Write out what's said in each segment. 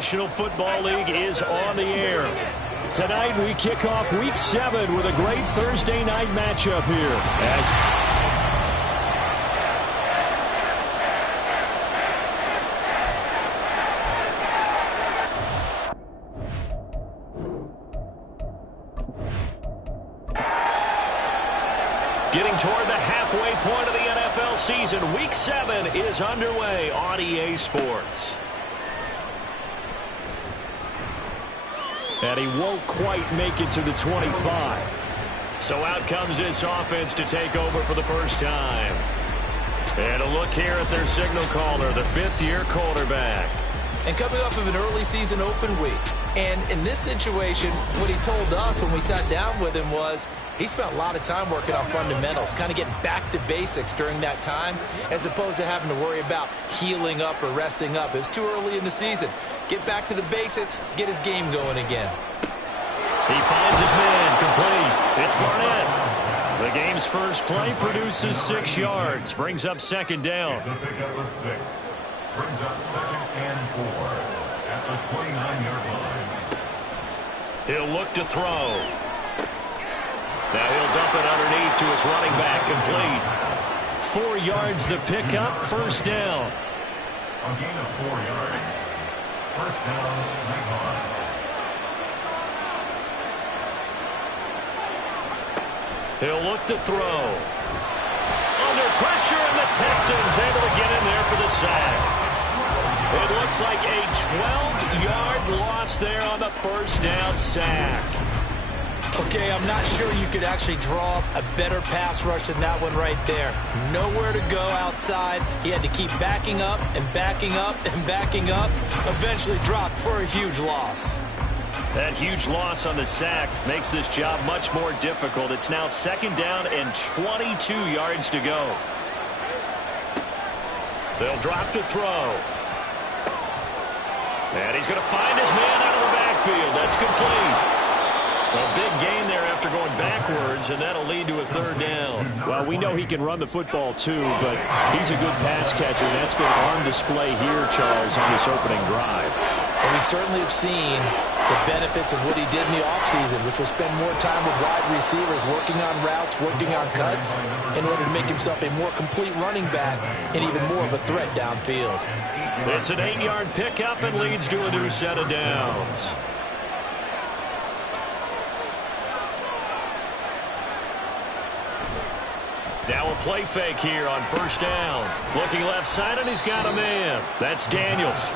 National Football League is on the air. Tonight we kick off Week 7 with a great Thursday night matchup here. Getting toward the halfway point of the NFL season, Week 7 is underway on EA Sports. And he won't quite make it to the 25. So out comes this offense to take over for the first time. And a look here at their signal caller, the fifth-year quarterback. And coming off of an early season open week. And in this situation, what he told us when we sat down with him was he spent a lot of time working on fundamentals, kind of getting back to basics during that time, as opposed to having to worry about healing up or resting up. It was too early in the season. Get back to the basics, get his game going again. He finds his man, complete. It's Barnett. The game's first play produces 6 yards, brings up second down. It's a pickup of 6. Brings up 2nd and 4 at the 29-yard line. He'll look to throw. Now he'll dump it underneath to his running back, complete. 4 yards the pickup, first down. A gain of 4 yards. First down, Nighthawk. He'll look to throw. Under pressure, and the Texans able to get in there for the sack. It looks like a 12-yard loss there on the first down sack. Okay, I'm not sure you could actually draw up a better pass rush than that one right there. Nowhere to go outside. He had to keep backing up and backing up and backing up. Eventually dropped for a huge loss. That huge loss on the sack makes this job much more difficult. It's now second down and 22 yards to go. They'll drop to throw. And he's going to find his man out of the backfield. That's complete. A big gain there after going backwards, and that'll lead to a third down. Well, we know he can run the football, too, but he's a good pass catcher. That's been on display here, Charles, on this opening drive. And we certainly have seen the benefits of what he did in the offseason, which was spend more time with wide receivers, working on routes, working on cuts, in order to make himself a more complete running back and even more of a threat downfield. It's an 8-yard pickup and leads to a new set of downs. Now a play fake here on first down. Looking left side, and he's got a man. That's Daniels.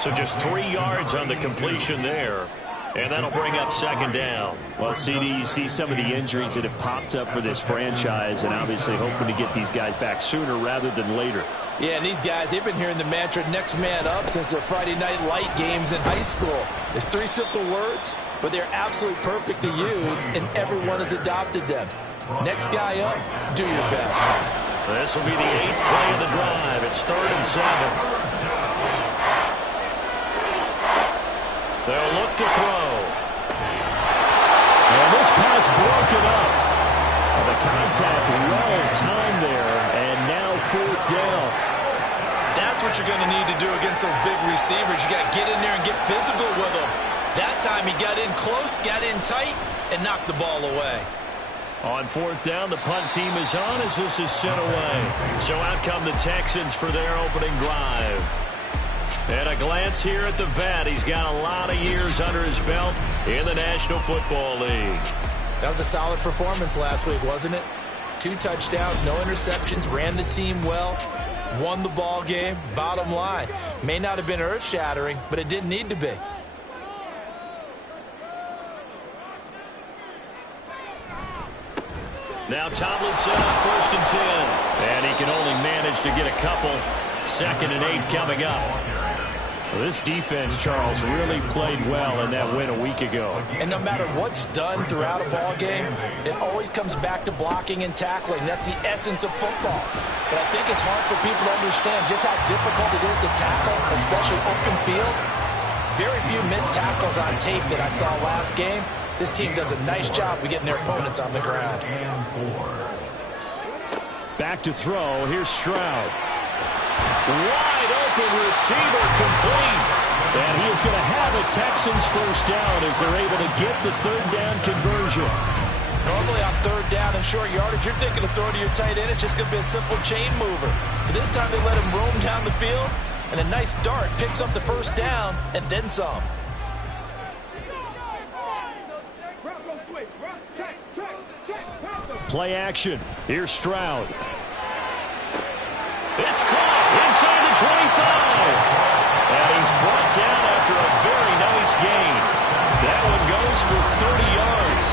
So just 3 yards on the completion there. And that'll bring up second down. Well, CD, you see some of the injuries that have popped up for this franchise, and obviously hoping to get these guys back sooner rather than later. Yeah, and these guys, they've been hearing the mantra next man up since their Friday night light games in high school. It's 3 simple words, but they're absolutely perfect to use, and everyone has adopted them. Next guy up, do your best. This will be the 8th play of the drive. It's 3rd and 7. They'll look to throw. And this pass broken up. The contact well timed there, and now 4th down. That's what you're going to need to do against those big receivers. You got to get in there and get physical with them. That time he got in close, got in tight, and knocked the ball away. On 4th down, the punt team is on as this is sent away. So out come the Texans for their opening drive. And a glance here at the vet. He's got a lot of years under his belt in the National Football League. That was a solid performance last week, wasn't it? 2 touchdowns, no interceptions, ran the team well, won the ball game. Bottom line, may not have been earth-shattering, but it didn't need to be. Now Tomlinson on 1st and 10. And he can only manage to get a couple. 2nd and 8 coming up. Well, this defense, Charles, really played well in that win a week ago. And no matter what's done throughout a ball game, it always comes back to blocking and tackling. That's the essence of football. But I think it's hard for people to understand just how difficult it is to tackle, especially open field. Very few missed tackles on tape that I saw last game. This team does a nice job of getting their opponents on the ground. Back to throw. Here's Stroud. Wide open receiver complete. And he is going to have a Texans first down as they're able to get the third down conversion. Normally on third down and short yardage, you're thinking of throwing to your tight end. It's just going to be a simple chain mover. But this time they let him roam down the field, and a nice dart picks up the first down and then some. Play action. Here's Stroud. It's caught inside the 25. And he's brought down after a very nice gain. That one goes for 30 yards.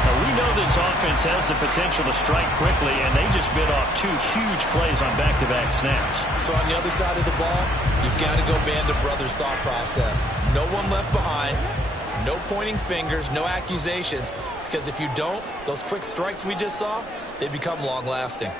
Now, we know this offense has the potential to strike quickly, and they just bit off 2 huge plays on back-to-back snaps. So on the other side of the ball, you've got to go Band of Brothers thought process. No one left behind, no pointing fingers, no accusations, because if you don't, those quick strikes we just saw, they become long-lasting.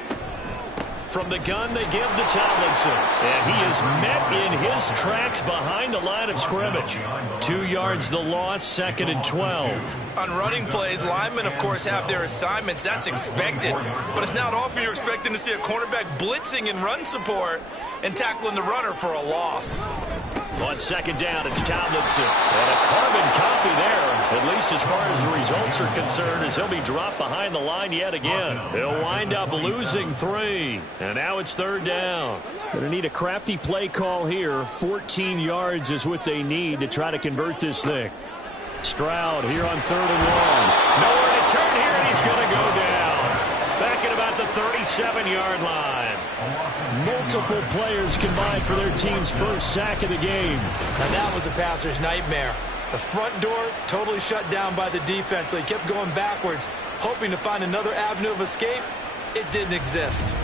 From the gun, they give to Tomlinson. And he is met in his tracks behind the line of scrimmage. 2 yards the loss, 2nd and 12. On running plays, linemen, of course, have their assignments. That's expected. But it's not often you're expecting to see a cornerback blitzing in run support and tackling the runner for a loss. On 2nd down, it's Tomlinson. And a carbon copy there, at least as far as the results are concerned, as he'll be dropped behind the line yet again. He'll wind up losing 3. And now it's 3rd down. Going to need a crafty play call here. 14 yards is what they need to try to convert this thing. Stroud here on 3rd and long. Nowhere to turn here, and he's going to go down. Back at about the 37-yard line. Multiple players combined for their team's first sack of the game. And that was a passer's nightmare. The front door totally shut down by the defense, so he kept going backwards, hoping to find another avenue of escape. It didn't exist.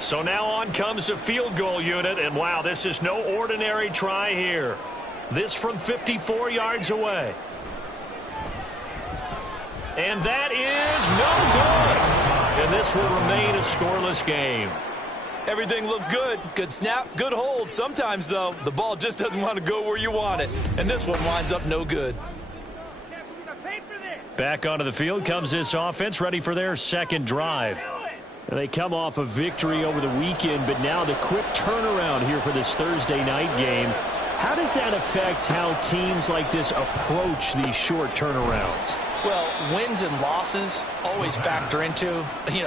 So now on comes the field goal unit, and wow, this is no ordinary try here. This from 54 yards away. And that is no good. And this will remain a scoreless game. Everything looked good. Good snap, good hold. Sometimes, though, the ball just doesn't want to go where you want it. And this one winds up no good. Back onto the field comes this offense, ready for their second drive. And they come off a victory over the weekend, but now the quick turnaround here for this Thursday night game. How does that affect how teams like this approach these short turnarounds? Well, wins and losses always factor into,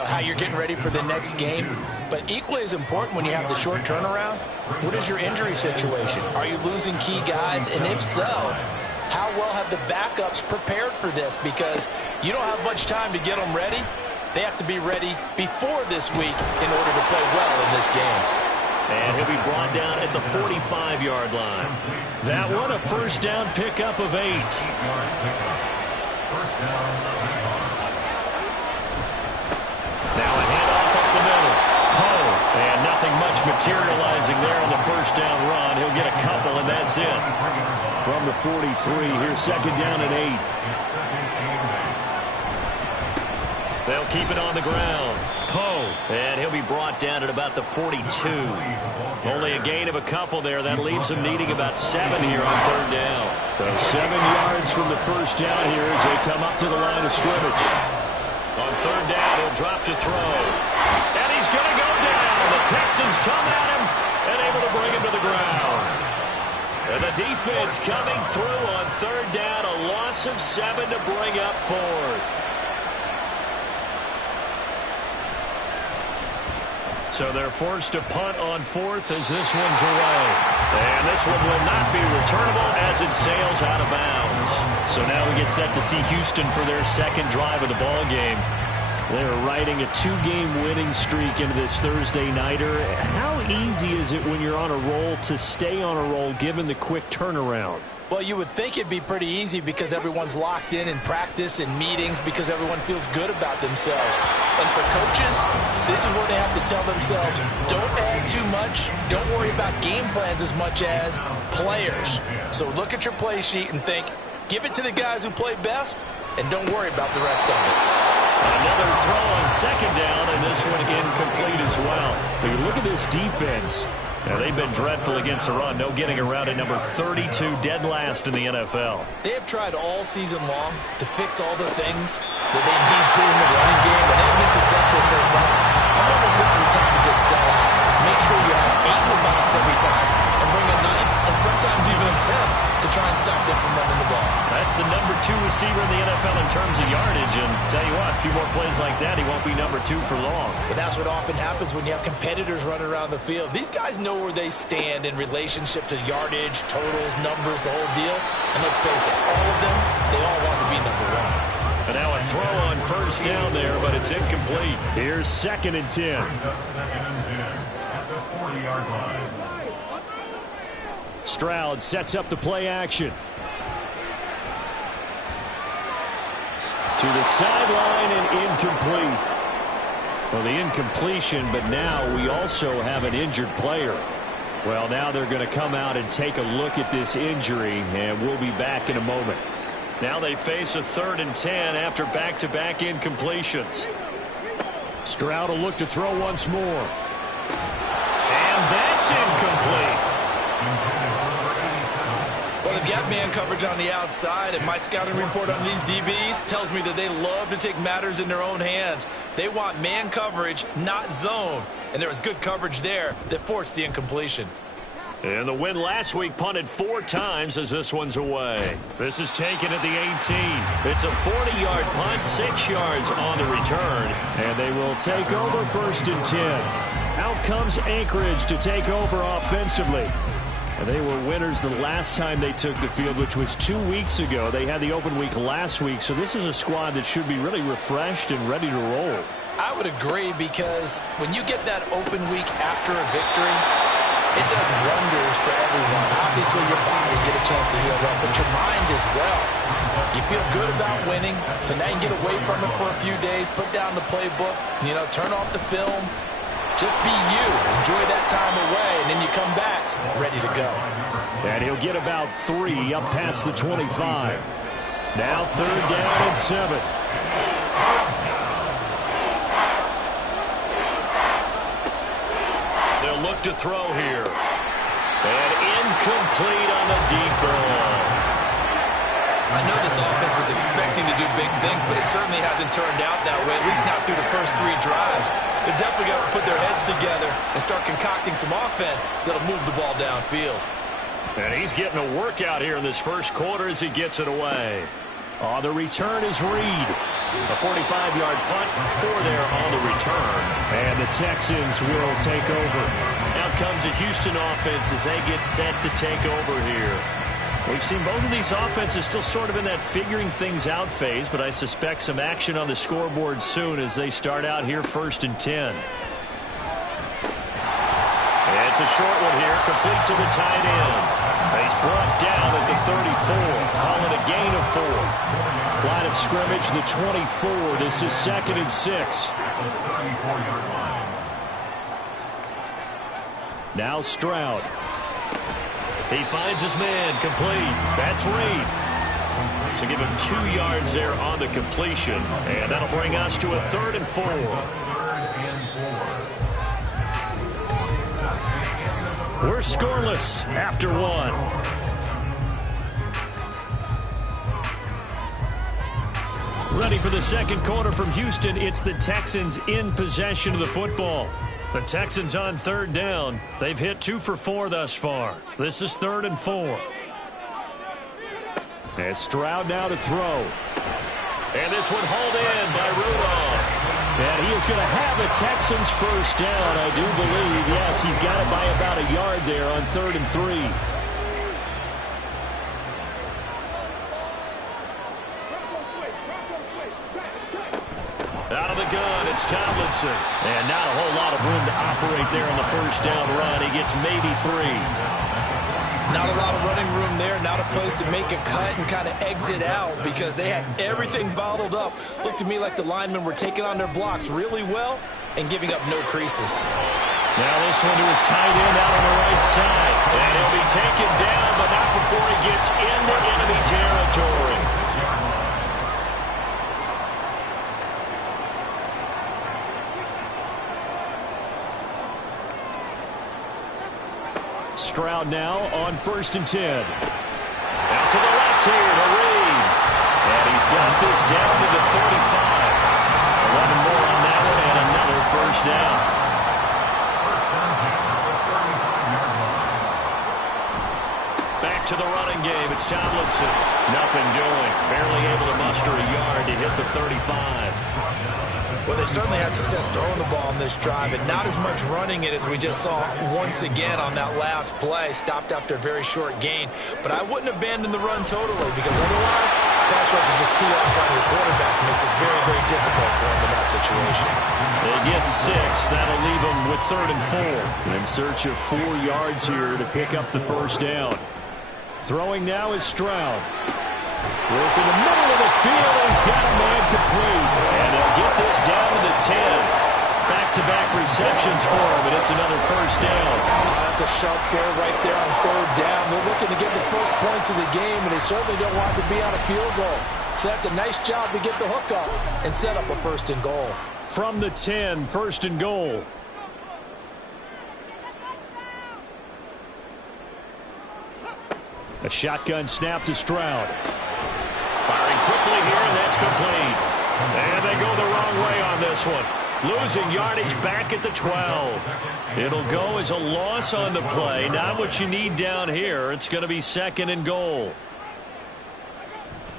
how you're getting ready for the next game. But equally as important when you have the short turnaround, what is your injury situation? Are you losing key guys? And if so, how well have the backups prepared for this? Because you don't have much time to get them ready. They have to be ready before this week in order to play well in this game. And he'll be brought down at the 45-yard line. That one, a first down pickup of 8. Now a handoff up the middle. Poe, and nothing much materializing there on the first down run. He'll get a couple, and that's it. From the 43, here's 2nd down and 8. They'll keep it on the ground. Poe, and he'll be brought down at about the 42. Only a gain of a couple there. That leaves them needing about 7 here on 3rd down. So 7 yards from the first down here as they come up to the line of scrimmage. On 3rd down, he'll drop to throw. And he's going to go down. The Texans come at him and able to bring him to the ground. And the defense coming through on 3rd down. A loss of 7 to bring up 4th. So they're forced to punt on 4th as this one's away. And this one will not be returnable as it sails out of bounds. So now we get set to see Houston for their second drive of the ball game. They're riding a 2-game winning streak into this Thursday nighter. How easy is it when you're on a roll to stay on a roll given the quick turnaround? Well, you would think it'd be pretty easy because everyone's locked in practice and meetings because everyone feels good about themselves. And for coaches, this is where they have to tell themselves, don't add too much. Don't worry about game plans as much as players. So look at your play sheet and think, give it to the guys who play best, and don't worry about the rest of it. Another throw on 2nd down, and this one incomplete as well. But you look at this defense. Now, they've been dreadful against the run. No getting around at number 32, dead last in the NFL. They have tried all season long to fix all the things that they need to in the running game, and they've been successful so far. I wonder if this is a time to just sell out. Make sure you have 8 in the box every time and bring a 9th and sometimes even a 10th to try and stop them from running the ball. That's the number 2 receiver in the NFL in terms of yardage. And tell you what, a few more plays like that, he won't be number 2 for long. But that's what often happens when you have competitors running around the field. These guys know where they stand in relationship to yardage, totals, numbers, the whole deal. And let's face it, all of them, they all want to be number 1. And now a throw on first down there, but it's incomplete. Here's 2nd and 10. Brings up 2nd and 10 at the 40-yard line. Stroud sets up the play action. To the sideline and incomplete. Well, the incompletion, but now we also have an injured player. Well, now they're going to come out and take a look at this injury, and we'll be back in a moment. Now they face a 3rd and 10 after back-to-back incompletions. Stroud will look to throw once more. And that's incomplete. Well, they've got man coverage on the outside, and my scouting report on these DBs tells me that they love to take matters in their own hands. They want man coverage, not zone. And there was good coverage there that forced the incompletion. And the win last week punted 4 times as this one's away. This is taken at the 18. It's a 40-yard punt, 6 yards on the return. And they will take over 1st and 10. Out comes Anchorage to take over offensively. And they were winners the last time they took the field, which was 2 weeks ago. They had the open week last week, so this is a squad that should be really refreshed and ready to roll. I would agree, because when you get that open week after a victory, it does wonders for everyone. Obviously, your body get a chance to heal up, but your mind as well. You feel good about winning, so now you can get away from it for a few days, put down the playbook, turn off the film. Just be you. Enjoy that time away, and then you come back ready to go. And he'll get about 3 up past the 25. Now 3rd down and 7. They'll look to throw here. And incomplete on the deep ball. I know this offense was expecting to do big things, but it certainly hasn't turned out that way, at least not through the first 3 drives. They're definitely going to put their heads together and start concocting some offense that'll move the ball downfield. And he's getting a workout here in this first quarter as he gets it away. On the return is Reed. A 45-yard punt, 4 there on the return. And the Texans will take over. Now comes the Houston offense as they get set to take over here. We've seen both of these offenses still sort of in that figuring things out phase, but I suspect some action on the scoreboard soon as they start out here 1st and 10. It's a short one here, complete to the tight end. He's brought down at the 34. Call it a gain of 4. Line of scrimmage, the 24. This is 2nd and 6. Now Stroud. He finds his man, complete. That's Reed. So give him 2 yards there on the completion. And that'll bring us to a 3rd and 4. We're scoreless after 1. Ready for the second quarter from Houston. It's the Texans in possession of the football. The Texans on 3rd down. They've hit 2 for 4 thus far. This is 3rd and 4. And Stroud now to throw. And this one hauled in by Rudolph. And he is going to have a Texans first down, I do believe. Yes, he's got it by about a yard there on 3rd and 3. Out of the gun, it's Tomlinson. And not a whole lot of room to operate there on the first down run. He gets maybe 3. Not a lot of running room there, not a place to make a cut and kind of exit out because they had everything bottled up. Looked to me like the linemen were taking on their blocks really well and giving up no creases. Now this one to his tight end out on the right side. And he'll be taken down, but not before he gets into enemy territory. Stroud now on 1st and 10. Out to the left here to Reed. And he's got this down to the 35. 11 more on that one and another first down. Back to the running game. It's Tomlinson. Nothing doing. Barely able to muster a yard to hit the 35. Well, they certainly had success throwing the ball on this drive, and not as much running it as we just saw once again on that last play. Stopped after a very short gain. But I wouldn't abandon the run totally, because otherwise, pass rush is just tee off on your quarterback. Makes it very, very difficult for him in that situation. They get 6. That'll leave them with 3rd and 4. In search of 4 yards here to pick up the first down. Throwing now is Stroud. Work in the middle of the field. He's got a man complete. And they'll get this down to the 10. Back-to-back receptions for him, and it's another first down. That's a sharp throw right there on 3rd down. They're looking to get the first points of the game, and they certainly don't want to be on a field goal. So that's a nice job to get the hook up and set up a 1st and goal. From the 10, 1st and goal. A shotgun snap to Stroud. Firing quickly here, and that's complete. And they go the wrong way on this one. Losing yardage back at the 12. It'll go as a loss on the play. Not what you need down here. It's going to be 2nd and goal.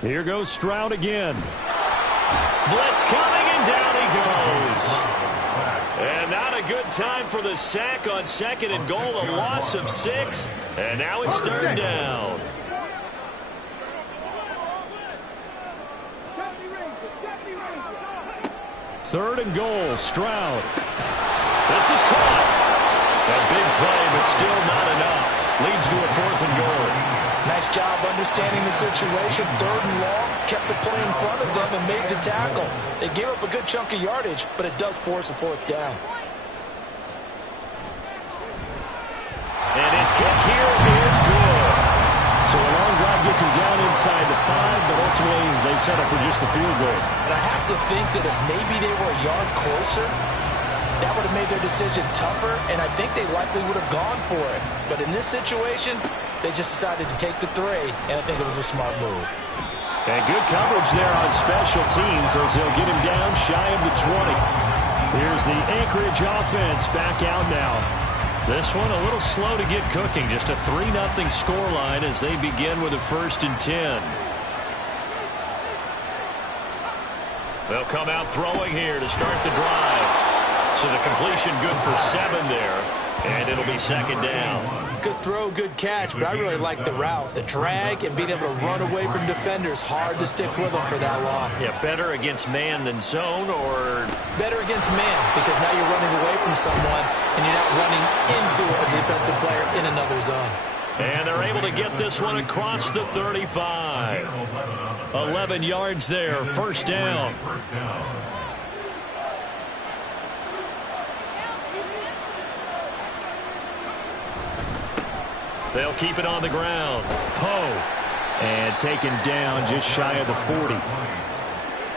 Here goes Stroud again. Blitz coming, and down he goes. And not a good time for the sack on 2nd and goal. A loss of 6. And now it's 3rd down. Third and goal, Stroud. This is caught. A big play, but still not enough. Leads to a 4th and goal. Nice job understanding the situation. 3rd and long, kept the play in front of them and made the tackle. They gave up a good chunk of yardage, but it does force a 4th down. And his kick here is good. So a long drive gets him down inside the 5, but ultimately they settle for just the field goal. And I have to think that if maybe they were a yard closer, that would have made their decision tougher, and I think they likely would have gone for it. But in this situation, they just decided to take the 3, and I think it was a smart move. And good coverage there on special teams as they'll get him down shy of the 20. Here's the Anchorage offense back out now. This one a little slow to get cooking. Just a 3-0 scoreline as they begin with a 1st and 10. They'll come out throwing here to start the drive. So the completion good for 7 there. And it'll be 2nd down. Good throw, good catch, but I really like the route. The drag and being able to run away from defenders. Hard to stick with them for that long. Yeah, better against man than zone, or? Better against man, because now you're running away from someone and you're not running into a defensive player in another zone. And they're able to get this one across the 35. 11 yards there, 1st down. They'll keep it on the ground. Poe. And taken down just shy of the 40.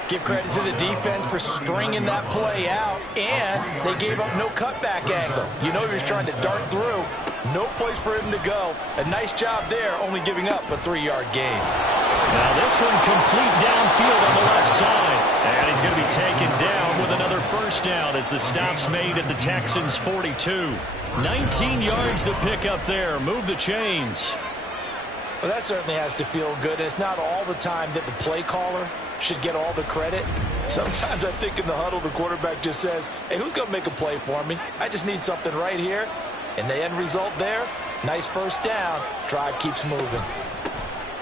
Give credit to the defense for stringing that play out, and they gave up no cutback angle. You know he was trying to dart through. No place for him to go. A nice job there, only giving up a 3-yard gain. Now this one complete downfield on the left side. And he's going to be taken down with another 1st down as the stop's made at the Texans' 42. 19 yards to pick up there. Move the chains. Well, that certainly has to feel good. And it's not all the time that the play caller should get all the credit. Sometimes I think in the huddle, the quarterback just says, hey, who's going to make a play for me? I just need something right here. And the end result there, nice 1st down. Drive keeps moving.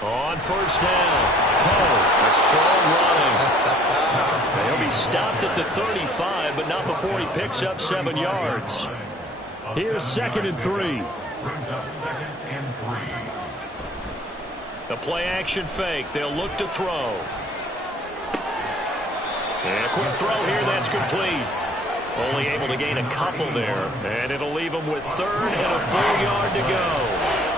On 1st down, Poe, a strong running. He'll be stopped at the 35, but not before he picks up 7 yards. Here's 2nd and 3. Brings up 2nd and 3. The play action fake. They'll look to throw. And a quick throw here. That's complete. Only able to gain a couple there. And it'll leave them with 3rd and a full yard to go.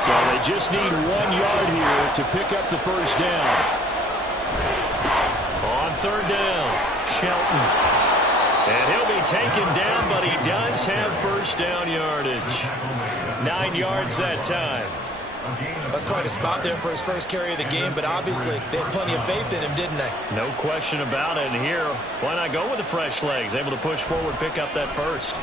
So they just need 1 yard here to pick up the 1st down. On 3rd down, Shelton. And he'll be taken down, but he does have 1st down yardage. 9 yards that time. That's quite a spot there for his first carry of the game, but obviously they had plenty of faith in him, didn't they? No question about it. And here, why not go with the fresh legs? Able to push forward, pick up that first.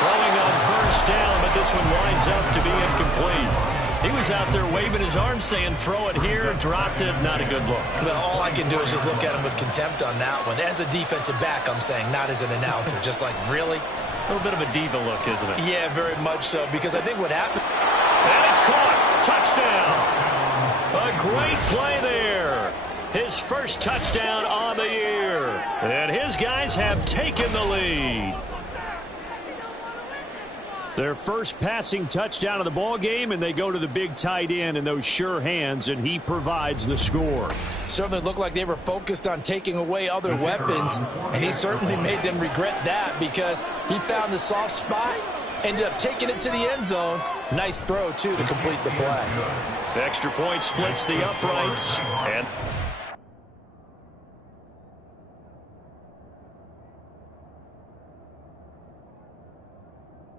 Throwing on first down, but this one winds up to be incomplete. He was out there waving his arms saying, throw it here, dropped it, not a good look. Well, all I can do is just look at him with contempt on that one. As a defensive back, I'm saying, not as an announcer. Just like, really? A little bit of a diva look, isn't it? Yeah, very much so, because I think what happened... And it's caught. Touchdown. A great play there. His first touchdown on the year. And his guys have taken the lead. Their first passing touchdown of the ball game, and they go to the big tight end in those sure hands, and he provides the score. Certainly looked like they were focused on taking away other weapons, and he certainly made them regret that because he found the soft spot, ended up taking it to the end zone. Nice throw, too, to complete the play. The extra point splits the uprights, and